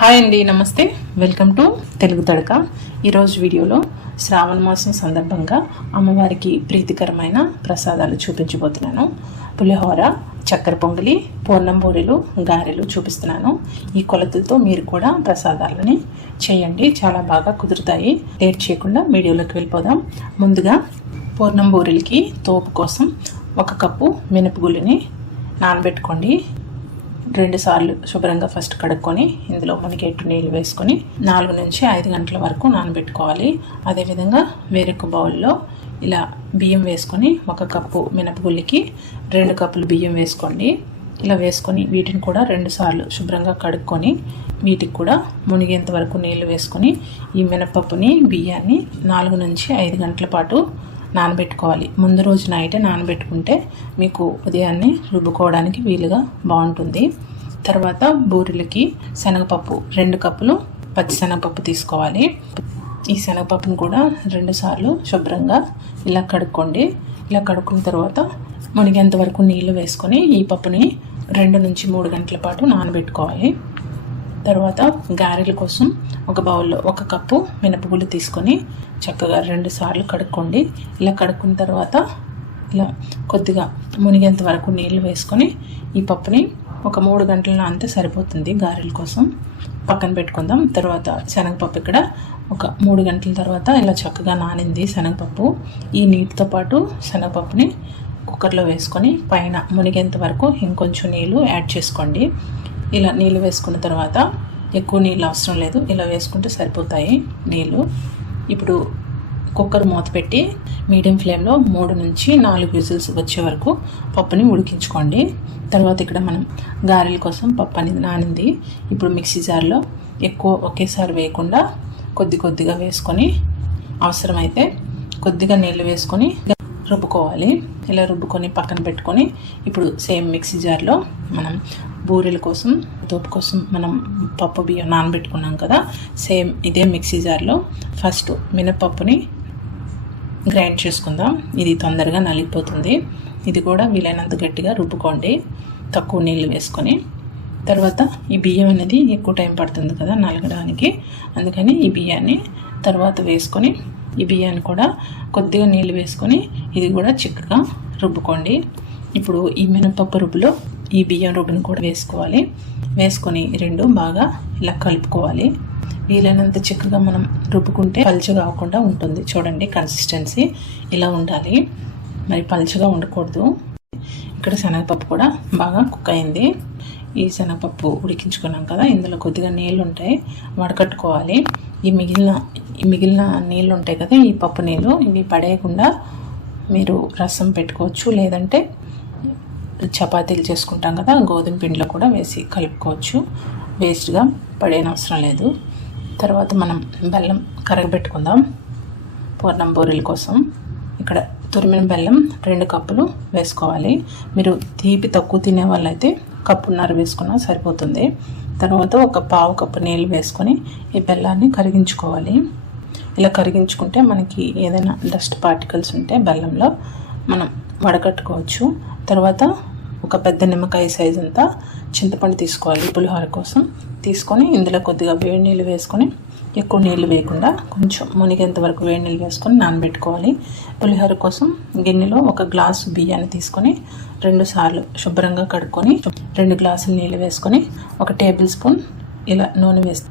Hi అండి, నమస్తే. Welcome to Telugu Tadaka. ఈరోజు వీడియోలో శ్రావణ మాసం సందర్భంగా అమ్మవారికి ప్రీతికరమైన ప్రసాదాలు చూపించబోతున్నాను. పులిహోర, చక్కెర పొంగలి, పూర్ణం బూరెలు, గారెలు చూపిస్తున్నాను. ఈ కొలతలతో మీరు కూడా ప్రసాదాలని చేయండి, చాలా బాగా కుదురుతాయి. లేట్ చేయకుండా వీడియోలోకి వెళ్ళిపోదాం. ముందుగా పూర్ణం బూరెలకి తోపు కోసం 1 కప్పు మినపగుళ్ళని నానబెట్టుకోండి. 2 సార్లు శుభ్రంగా ఫస్ట్ కడుక్కొని ఇందులో మునిగేట్టు నీళ్ళు వేసుకొని 4 నుంచి 5 గంటల వరకు నానబెట్టుకోవాలి. అదేవిధంగా వేరొక బౌల్లో ఇలా బియ్యం వేసుకొని 1 కప్పు మినపగుళ్ళకి 2 కప్పులు బియ్యం వేసుకోండి. ఇలా వేసుకొని వీటిని కూడా 2 సార్లు శుభ్రంగా కడుక్కొని వీటికి కూడా మునిగేంత వరకు నీళ్ళు వేసుకొని ఈ మినపప్పుని బియ్యాన్ని 4 నుంచి 5 గంటల పాటు నానబెట్టుకోవాలి. ముందు రోజు నైటే నానబెట్టుకుంటే మీకు ఉదయాన్నే రుబ్బుకోవడానికి వీలుగా బాగుంటుంది. తర్వాత బూరెలకి శనగపప్పు 2 కప్పులు పచ్చిశనగపప్పు తీసుకోవాలి. ఈ శనగపప్పును కూడా 2 సార్లు శుభ్రంగా ఇలా కడుక్కోండి. ఇలా కడుక్కున్న తర్వాత మునిగేంత వరకు నీళ్లు వేసుకొని ఈ పప్పుని 2 నుంచి 3 గంటల పాటు నానబెట్టుకోవాలి. తర్వాత గారెల కోసం ఒక బౌల్లో 1 కప్పు మినపగుళ్ళు తీసుకొని చక్కగా 2 సార్లు కడుక్కోండి. ఇలా కడుక్కున్న తర్వాత ఇలా కొద్దిగా మునిగేంత వరకు నీళ్లు వేసుకొని ఈ పప్పుని ఒక 3 గంటలు నానితే సరిపోతుంది. గారెల కోసం పక్కన పెట్టుకుందాం. తర్వాత శనగపప్పు ఇక్కడ ఒక 3 గంటల తర్వాత ఇలా చక్కగా నానింది శనగపప్పు. ఈ నీటితో పాటు శనగపప్పుని కుక్కర్లో వేసుకొని పైన మునిగేంత వరకు ఇంకొంచెం నీళ్ళు యాడ్ చేసుకోండి. ఇలా నీళ్ళు వేసుకున్న తర్వాత ఎక్కువ నీళ్ళు అవసరం లేదు, ఇలా వేసుకుంటే సరిపోతాయి నీళ్ళు. ఇప్పుడు కుక్కర్ మూత పెట్టి మీడియం ఫ్లేమ్లో 3 నుంచి 4 విజిల్స్ వచ్చే వరకు పప్పుని ఉడికించుకోండి. తర్వాత ఇక్కడ మనం గారెల కోసం పప్పు అనేది నానింది. ఇప్పుడు మిక్సీ జార్లో ఎక్కువ ఒకేసారి వేయకుండా కొద్దిగా వేసుకొని అవసరమైతే కొద్దిగా నీళ్ళు వేసుకొని రుబ్బుకోవాలి. ఇలా రుబ్బుకొని పక్కన పెట్టుకొని ఇప్పుడు సేమ్ మిక్సీ జార్లో మనం బూరెల కోసం తోపు కోసం మనం పప్పు బియ్యం నానబెట్టుకున్నాం కదా, సేమ్ ఇదే మిక్సీ జార్లో ఫస్ట్ మినపప్పుని గ్రైండ్ చేసుకుందాం. ఇది తొందరగా నలిగిపోతుంది. ఇది కూడా వీలైనంత గట్టిగా రుబ్బుకోండి, తక్కువ నీళ్ళు వేసుకొని. తర్వాత ఈ బియ్యం అనేది ఎక్కువ టైం పడుతుంది కదా నలగడానికి, అందుకని ఈ బియ్యాన్ని తర్వాత వేసుకొని ఈ బియ్యాన్ని కూడా కొద్దిగా నీళ్ళు వేసుకొని ఇది కూడా చిక్కగా రుబ్బుకోండి. ఇప్పుడు ఈ మినపప్పు రుబ్బులో ఈ బియ్యం రుబ్బును కూడా వేసుకోవాలి. వేసుకొని 2 బాగా ఇలా కలుపుకోవాలి. వీలైనంత చిక్కగా మనం రుబ్బుకుంటే పల్చగా అవ్వకుండా ఉంటుంది. చూడండి, కన్సిస్టెన్సీ ఇలా ఉండాలి, మరి పల్చగా ఉండకూడదు. ఇక్కడ శనగపప్పు కూడా బాగా కుక్ అయింది. ఈ శనగపప్పు ఉడికించుకున్నాం కదా, ఇందులో కొద్దిగా నీళ్ళు ఉంటాయి, వడకట్టుకోవాలి. ఈ మిగిలిన నీళ్ళు ఉంటాయి కదా, ఈ పప్పు నీళ్ళు, ఇవి పడేయకుండా మీరు రసం పెట్టుకోవచ్చు, లేదంటే చపాతీలు చేసుకుంటాం కదా గోధుమ పిండిలో కూడా వేసి కలుపుకోవచ్చు. వేస్ట్గా పడేయనవసరం లేదు. తర్వాత మనం బెల్లం కరగబెట్టుకుందాం పూర్ణం బూరెల కోసం. ఇక్కడ తురిమిన బెల్లం 2 కప్పులు వేసుకోవాలి. మీరు తీపి తక్కువ తినే వాళ్ళైతే 1.5 కప్పు వేసుకున్నా సరిపోతుంది. తర్వాత 1/4 కప్పు నీళ్ళు వేసుకొని ఈ బెల్లాన్ని కరిగించుకోవాలి. ఇలా కరిగించుకుంటే మనకి ఏదైనా డస్ట్ పార్టికల్స్ ఉంటే బెల్లంలో మనం వడకట్టుకోవచ్చు. తర్వాత ఒక పెద్ద నిమ్మకాయ సైజ్ అంతా చింతపండు తీసుకోవాలి పులిహోర కోసం. తీసుకొని ఇందులో కొద్దిగా వేడి నీళ్ళు వేసుకొని, ఎక్కువ నీళ్ళు వేయకుండా కొంచెం మునిగేంత వరకు వేడి నీళ్ళు వేసుకొని నానబెట్టుకోవాలి. పులిహోర కోసం గిన్నెలో 1 గ్లాసు బియ్యాన్ని తీసుకొని 2 సార్లు శుభ్రంగా కడుక్కొని 2 గ్లాసులు నీళ్ళు వేసుకొని 1 టేబుల్ స్పూన్ ఇలా నూనె వేస్తే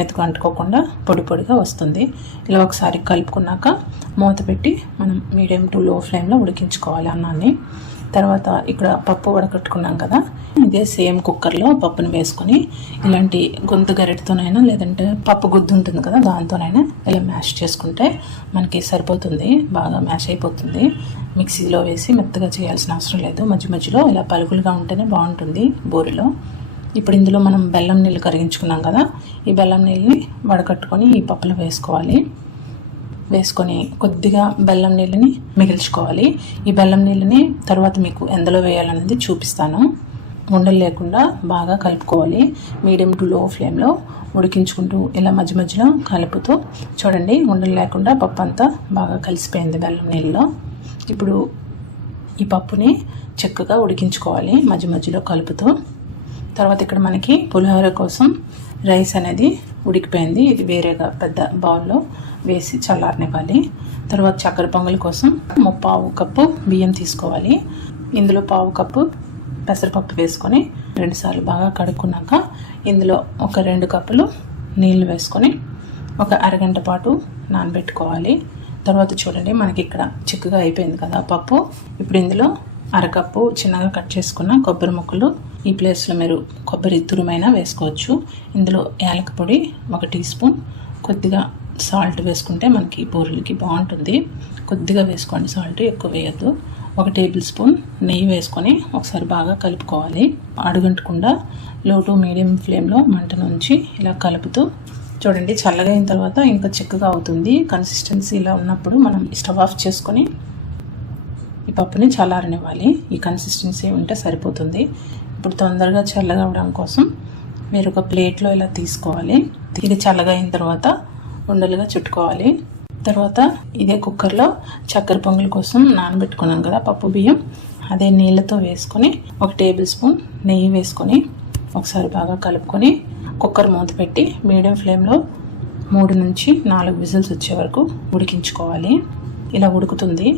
మెతుకు అంటుకోకుండా పొడిగా వస్తుంది. ఇలా ఒకసారి కలుపుకున్నాక మూత పెట్టి మనం మీడియం టు లో ఫ్లేమ్లో ఉడికించుకోవాలి అన్నాన్ని. తర్వాత ఇక్కడ పప్పు వడకట్టుకున్నాం కదా, ఇదే సేమ్ కుక్కర్లో పప్పుని వేసుకొని ఇలాంటి గొంతు గరిటతోనైనా లేదంటే పప్పు గుద్దు ఉంటుంది కదా దాంతోనైనా ఇలా మ్యాష్ చేసుకుంటే మనకి సరిపోతుంది. బాగా మ్యాష్ అయిపోతుంది. మిక్సీలో వేసి మెత్తగా చేయాల్సిన అవసరం లేదు. మధ్యలో ఇలా పలుకులుగా ఉంటేనే బాగుంటుంది బూరెలో. ఇప్పుడు ఇందులో మనం బెల్లం నీళ్ళు కరిగించుకున్నాం కదా, ఈ బెల్లం నీళ్ళని వడకట్టుకొని ఈ పప్పులో వేసుకోవాలి. వేసుకొని కొద్దిగా బెల్లం నీళ్ళని మిగిల్చుకోవాలి. ఈ బెల్లం నీళ్ళని తర్వాత మీకు ఎందులో వేయాలనేది చూపిస్తాను. ఉండలు లేకుండా బాగా కలుపుకోవాలి. మీడియం టు లో ఫ్లేమ్లో ఉడికించుకుంటూ ఇలా మధ్యలో కలుపుతూ చూడండి, ఉండలు లేకుండా పప్పు అంతా బాగా కలిసిపోయింది బెల్లం నీళ్ళలో. ఇప్పుడు ఈ పప్పుని చక్కగా ఉడికించుకోవాలి మధ్యలో కలుపుతూ. తర్వాత ఇక్కడ మనకి పులిహోర కోసం రైస్ అనేది ఉడికిపోయింది. ఇది వేరేగా పెద్ద బౌల్లో వేసి చల్లారనివ్వాలి. తర్వాత చక్కెర పొంగల్ కోసం 1/4 కప్పు బియ్యం తీసుకోవాలి. ఇందులో 1/4 కప్పు పెసరపప్పు వేసుకొని 2 సార్లు బాగా కడుక్కున్నాక ఇందులో ఒక 2 కప్పులు నీళ్లు వేసుకొని ఒక అరగంట పాటు నానబెట్టుకోవాలి. తర్వాత చూడండి మనకి ఇక్కడ చిక్కగా అయిపోయింది కదా పప్పు. ఇప్పుడు ఇందులో అరకప్పు చిన్నగా కట్ చేసుకున్న కొబ్బరి ముక్కలు, ఈ ప్లేస్లో మీరు కొబ్బరి తురుమైనా వేసుకోవచ్చు. ఇందులో యాలక పొడి 1 టీ స్పూన్, కొద్దిగా సాల్ట్ వేసుకుంటే మనకి బూరెలకి బాగుంటుంది. కొద్దిగా వేసుకోండి, సాల్ట్ ఎక్కువ వేయద్దు. 1 టేబుల్ స్పూన్ నెయ్యి వేసుకొని ఒకసారి బాగా కలుపుకోవాలి. అడుగంటకుండా లో టు మీడియం ఫ్లేమ్లో మంటను ఉంచి ఇలా కలుపుతూ చూడండి. చల్లగా అయిన తర్వాత ఇంకా చిక్కగా అవుతుంది. కన్సిస్టెన్సీ ఇలా ఉన్నప్పుడు మనం స్టవ్ ఆఫ్ చేసుకొని ఈ పప్పుని చల్లారనివ్వాలి. ఈ కన్సిస్టెన్సీ ఉంటే సరిపోతుంది. ఇప్పుడు తొందరగా చల్లగా అవడం కోసం మీరు ఒక ప్లేట్లో ఇలా తీసుకోవాలి. ఇది చల్లగా అయిన తర్వాత ఉండలుగా చుట్టుకోవాలి. తర్వాత ఇదే కుక్కర్లో చక్కెర పొంగల్ కోసం నానబెట్టుకున్నాం కదా పప్పు బియ్యం, అదే నీళ్ళతో వేసుకొని 1 టేబుల్ స్పూన్ నెయ్యి వేసుకొని ఒకసారి బాగా కలుపుకొని కుక్కర్ మూత పెట్టి మీడియం ఫ్లేమ్లో 3 నుంచి 4 విజిల్స్ వచ్చే వరకు ఉడికించుకోవాలి. ఇలా ఉడుకుతుంది.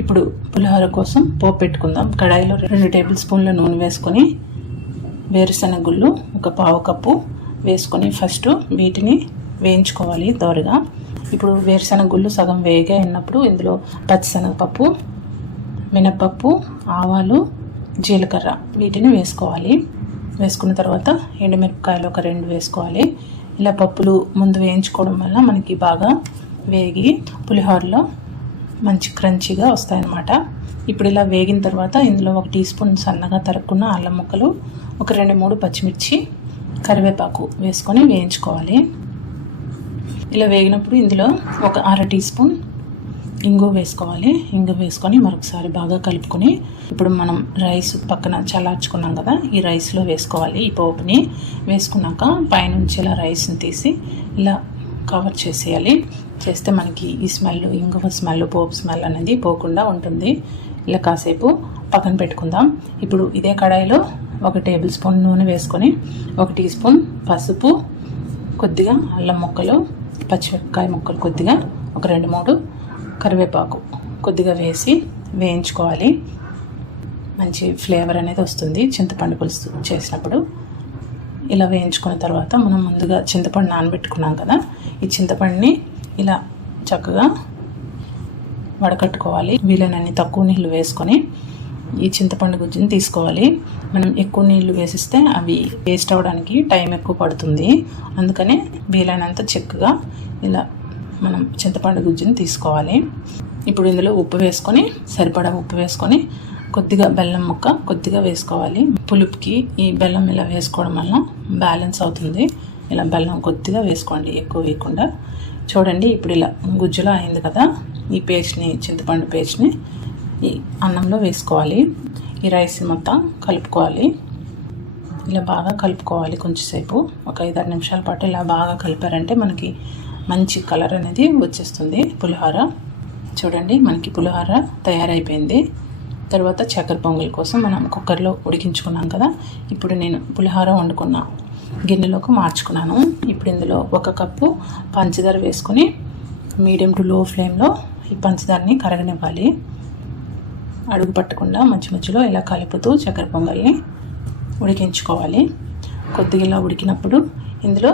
ఇప్పుడు పులిహోర కోసం పోపు పెట్టుకుందాం. కడాయిలో 2 టేబుల్ స్పూన్ల నూనె వేసుకొని వేరుశనగ గుళ్ళు 1/4 కప్పు వేసుకొని ఫస్ట్ వీటిని వేయించుకోవాలి దోరగా. ఇప్పుడు వేరుశనగ గుళ్ళు సగం వేగా అయినప్పుడు ఇందులో పచ్చిశనగపప్పు, మినపప్పు, ఆవాలు, జీలకర్ర వీటిని వేసుకోవాలి. వేసుకున్న తర్వాత ఎండుమిరపకాయలు ఒక 2 వేసుకోవాలి. ఇలా పప్పులు ముందు వేయించుకోవడం వల్ల మనకి బాగా వేగి పులిహోరలో మంచి క్రంచీగా వస్తాయన్నమాట. ఇప్పుడు ఇలా వేగిన తర్వాత ఇందులో 1 టీ స్పూన్ సన్నగా తరుక్కున్న అల్లం ముక్కలు, ఒక 2-3 పచ్చిమిర్చి, కరివేపాకు వేసుకొని వేయించుకోవాలి. ఇలా వేగినప్పుడు ఇందులో ఒక 1/2 టీ స్పూన్ ఇంగు వేసుకోవాలి. ఇంగు వేసుకొని మరొకసారి బాగా కలుపుకొని ఇప్పుడు మనం రైస్ పక్కన చల్లార్చుకున్నాం కదా, ఈ రైస్లో వేసుకోవాలి. ఈ పోపుని వేసుకున్నాక పైనుంచి ఇలా రైస్ని తీసి ఇలా కవర్ చేసేయాలి. చేస్తే మనకి ఈ స్మెల్, ఇంగువ స్మెల్, పోపు స్మెల్ అనేది పోకుండా ఉంటుంది. ఇలా కాసేపు పక్కన పెట్టుకుందాం. ఇప్పుడు ఇదే కడాయిలో 1 టేబుల్ స్పూన్ నూనె వేసుకొని 1 టీ స్పూన్ పసుపు, కొద్దిగా అల్లం ముక్కలు, పచ్చిమిరపకాయ ముక్కలు కొద్దిగా, ఒక 2-3 కరివేపాకు కొద్దిగా వేసి వేయించుకోవాలి. మంచి ఫ్లేవర్ అనేది వస్తుంది చింతపండు పులుసు చేసినప్పుడు. ఇలా వేయించుకున్న తర్వాత మనం ముందుగా చింతపండు నానబెట్టుకున్నాం కదా, ఈ చింతపండుని ఇలా చక్కగా వడకట్టుకోవాలి. వీలైనన్ని తక్కువ నీళ్ళు వేసుకొని ఈ చింతపండు గుజ్జుని తీసుకోవాలి. మనం ఎక్కువ నీళ్లు వేసిస్తే అవి వేస్ట్ అవ్వడానికి టైం ఎక్కువ పడుతుంది. అందుకనే వీలైనంత చిక్కగా ఇలా మనం చింతపండు గుజ్జుని తీసుకోవాలి. ఇప్పుడు ఇందులో ఉప్పు వేసుకొని సరిపడా ఉప్పు వేసుకొని కొద్దిగా బెల్లం ముక్క కొద్దిగా వేసుకోవాలి. పులుపుకి ఈ బెల్లం ఇలా వేసుకోవడం వల్ల బ్యాలెన్స్ అవుతుంది. ఇలా బెల్లం కొద్దిగా వేసుకోండి, ఎక్కువ వేయకుండా. చూడండి ఇప్పుడు ఇలా గుజ్జులో అయింది కదా, ఈ పేస్ట్ని, చింతపండు పేస్ట్ని ఈ అన్నంలో వేసుకోవాలి. ఈ రైస్ మొత్తం కలుపుకోవాలి. ఇలా బాగా కలుపుకోవాలి. కొంచెంసేపు ఒక 5-6 నిమిషాల పాటు ఇలా బాగా కలిపారంటే మనకి మంచి కలర్ అనేది వచ్చేస్తుంది పులిహోర. చూడండి మనకి పులిహోర తయారైపోయింది. తర్వాత చక్కెర పొంగల్ కోసం మనం కుక్కర్లో ఉడికించుకున్నాం కదా, ఇప్పుడు నేను పులిహోర వండుకున్న గిన్నెలోకి మార్చుకున్నాను. ఇప్పుడు ఇందులో 1 కప్పు పంచదార వేసుకొని మీడియం టు లో ఫ్లేమ్లో ఈ పంచదారని కరగనివ్వాలి. అడుగు పట్టకుండా మధ్య మధ్యలో ఇలా కలుపుతూ చక్కెర పొంగల్ని ఉడికించుకోవాలి. కొద్దిగా ఇలా ఉడికినప్పుడు ఇందులో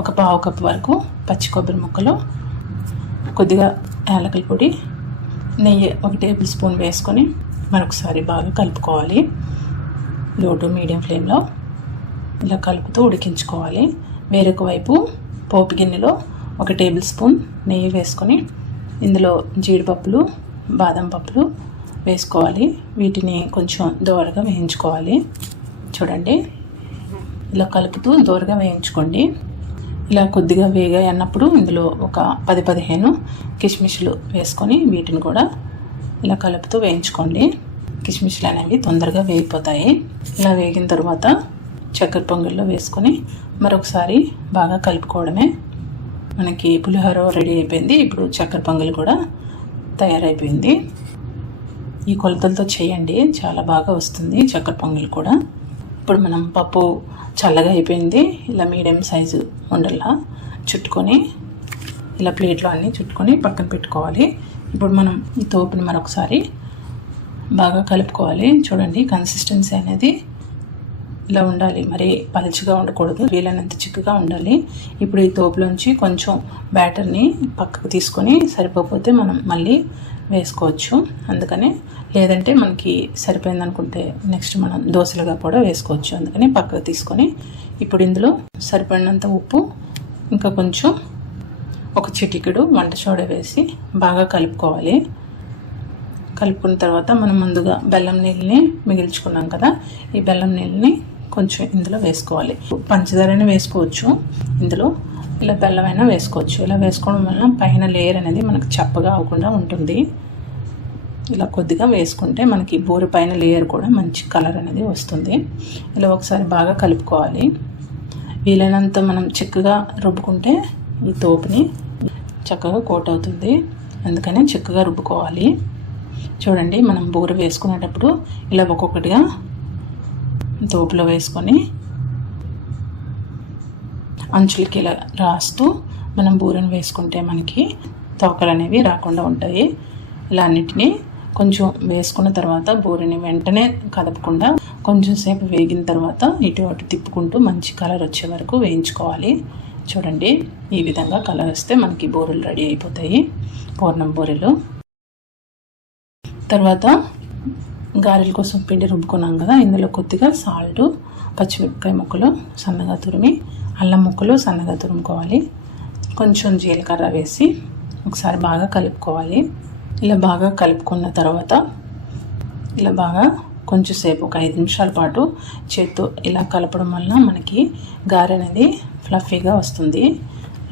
1/4 కప్పు వరకు పచ్చి కొబ్బరి ముక్కలు, కొద్దిగా యాలకుల పొడి, నెయ్యి 1 టేబుల్ స్పూన్ వేసుకొని మరొకసారి బాగా కలుపుకోవాలి. లో టు మీడియం ఫ్లేమ్లో ఇలా కలుపుతూ ఉడికించుకోవాలి. వేరొక వైపు పోపు గిన్నెలో 1 టేబుల్ స్పూన్ నెయ్యి వేసుకొని ఇందులో జీడిపప్పులు, బాదం పప్పులు వేసుకోవాలి. వీటిని కొంచెం దోరగా వేయించుకోవాలి. చూడండి ఇలా కలుపుతూ దోరగా వేయించుకోండి. ఇలా కొద్దిగా వేగాయి అన్నప్పుడు ఇందులో ఒక 10-15 కిస్మిస్లు వేసుకొని వీటిని కూడా ఇలా కలుపుతూ వేయించుకోండి. కిస్మిస్లు అనేవి తొందరగా వేగిపోతాయి. ఇలా వేగిన తర్వాత చక్కెర పొంగల్లో వేసుకొని మరొకసారి బాగా కలుపుకోవడమే. మనకి పులిహోర రెడీ అయిపోయింది. ఇప్పుడు చక్కెర పొంగల్ కూడా తయారైపోయింది. ఈ కొలతలతో చేయండి, చాలా బాగా వస్తుంది చక్కెర పొంగల్ కూడా. ఇప్పుడు మనం పప్పు చల్లగా అయిపోయింది. ఇలా మీడియం సైజు ఉండల్లా చుట్టుకొని ఇలా ప్లేట్లో అన్నీ చుట్టుకొని పక్కన పెట్టుకోవాలి. ఇప్పుడు మనం ఈ తోపుని మరొకసారి బాగా కలుపుకోవాలి. చూడండి, కన్సిస్టెన్సీ అనేది ఇలా ఉండాలి, మరి పలుచగా ఉండకూడదు, వీలైనంత చిక్కగా ఉండాలి. ఇప్పుడు ఈ తోపులోంచి కొంచెం బ్యాటర్ని పక్కకు తీసుకొని సరిపోతే మనం మళ్ళీ వేసుకోవచ్చు. అందుకని లేదంటే మనకి సరిపోయింది అనుకుంటే నెక్స్ట్ మనం దోశలుగా కూడా వేసుకోవచ్చు. అందుకని పక్కకు తీసుకొని ఇప్పుడు ఇందులో సరిపడినంత ఉప్పు, ఇంకా కొంచెం ఒక చిటికెడు వంట సోడా వేసి బాగా కలుపుకోవాలి. కలుపుకున్న తర్వాత మనం ముందుగా బెల్లం నీళ్ళని మిగిల్చుకున్నాం కదా, ఈ బెల్లం నీళ్ళని కొంచెం ఇందులో వేసుకోవాలి. పంచదారైనా వేసుకోవచ్చు, ఇందులో ఇలా బెల్లమైనా వేసుకోవచ్చు. ఇలా వేసుకోవడం వల్ల పైన లేయర్ అనేది మనకు చప్పగా అవ్వకుండా ఉంటుంది. ఇలా కొద్దిగా వేసుకుంటే మనకి బూరె పైన లేయర్ కూడా మంచి కలర్ అనేది వస్తుంది. ఇలా ఒకసారి బాగా కలుపుకోవాలి. వీలైనంత మనం చిక్కగా రుబ్బుకుంటే ఈ తోపుని చక్కగా కోట్ అవుతుంది. అందుకనే చిక్కగా రుబ్బుకోవాలి. చూడండి, మనం బూరె వేసుకునేటప్పుడు ఇలా ఒక్కొక్కటిగా తోపులో వేసుకొని అంచులకి ఇలా రాస్తూ మనం బూరెను వేసుకుంటే మనకి తోకలు అనేవి రాకుండా ఉంటాయి. ఇలా అన్నిటినీ కొంచెం వేసుకున్న తర్వాత బూరెని వెంటనే కదపకుండా కొంచెం సేపు వేగిన తర్వాత ఇటు అటు తిప్పుకుంటూ మంచి కలర్ వచ్చే వరకు వేయించుకోవాలి. చూడండి, ఈ విధంగా కలర్ వస్తే మనకి బూరెలు రెడీ అయిపోతాయి, పూర్ణం బూరెలు. తర్వాత గారెల కోసం పిండి రుబ్బుకున్నాం కదా, ఇందులో కొద్దిగా సాల్ట్, పచ్చిమిరపకాయ ముక్కలు సన్నగా తురిమి, అల్లం ముక్కలు సన్నగా తురుముకోవాలి. కొంచెం జీలకర్ర వేసి ఒకసారి బాగా కలుపుకోవాలి. ఇలా బాగా కలుపుకున్న తర్వాత ఇలా బాగా కొంచెం సేపు ఒక 5 నిమిషాల పాటు చేత్తో ఇలా కలపడం వల్ల మనకి గారె అనేది ఫ్లఫీగా వస్తుంది.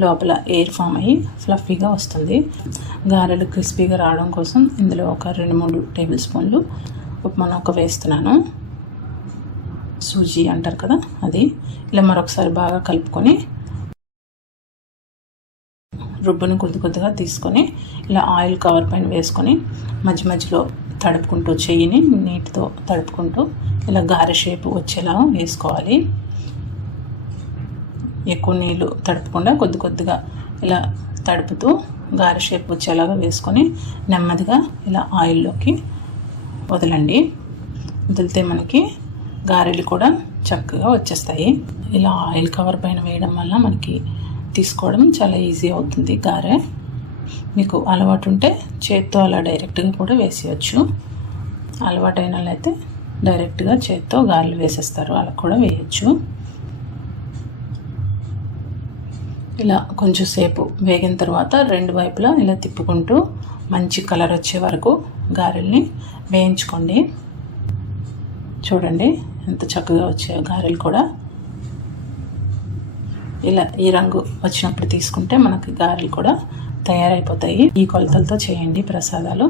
లోపల ఎయిర్ ఫామ్ అయ్యి ఫ్లఫీగా వస్తుంది. గారెలు క్రిస్పీగా రావడం కోసం ఇందులో ఒక 2-3 టేబుల్ స్పూన్లు ఉప్మా నూక వేస్తున్నాను. సూజీ అంటారు కదా, అది. ఇలా మరొకసారి బాగా కలుపుకొని రుబ్బును కొద్దిగా తీసుకొని ఇలా ఆయిల్ కవర్ పైన వేసుకొని మధ్య మధ్యలో తడుపుకుంటూ, చెయ్యిని నీటితో తడుపుకుంటూ ఇలా గారె షేప్ వచ్చేలా వేసుకోవాలి. ఎక్కువ నీళ్ళు తడపకుండా కొద్దిగా ఇలా తడుపుతూ గారె షేప్ వచ్చేలాగా వేసుకొని నెమ్మదిగా ఇలా ఆయిల్లోకి వదలండి. వదిలితే మనకి గారెలు కూడా చక్కగా వచ్చేస్తాయి. ఇలా ఆయిల్ కవర్ పైన వేయడం వల్ల మనకి తీసుకోవడం చాలా ఈజీ అవుతుంది. గారె మీకు అలవాటు ఉంటే చేత్తో అలా డైరెక్ట్గా కూడా వేసేయచ్చు. అలవాటైన వాళ్ళైతే డైరెక్ట్గా చేత్తో గారెలు వేసేస్తారు, అలా కూడా వేయచ్చు. ఇలా కొంచెం సేపు వేగిన తర్వాత 2 వైపులా ఇలా తిప్పుకుంటూ మంచి కలర్ వచ్చే వరకు గారెల్ని వేయించుకోండి. చూడండి ఎంత చక్కగా వచ్చాయో గారెలు కూడా. ఇలా ఈ రంగు వచ్చినప్పుడు తీసుకుంటే మనకి గారెలు కూడా తయారైపోతాయి. ఈ కొలతలతో చేయండి ప్రసాదాలు,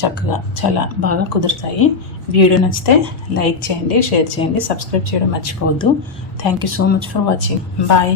చక్కగా చాలా బాగా కుదురుతాయి. వీడియో నచ్చితే లైక్ చేయండి, షేర్ చేయండి, సబ్స్క్రైబ్ చేయడం మర్చిపోవద్దు. Thank you so much for watching. Bye.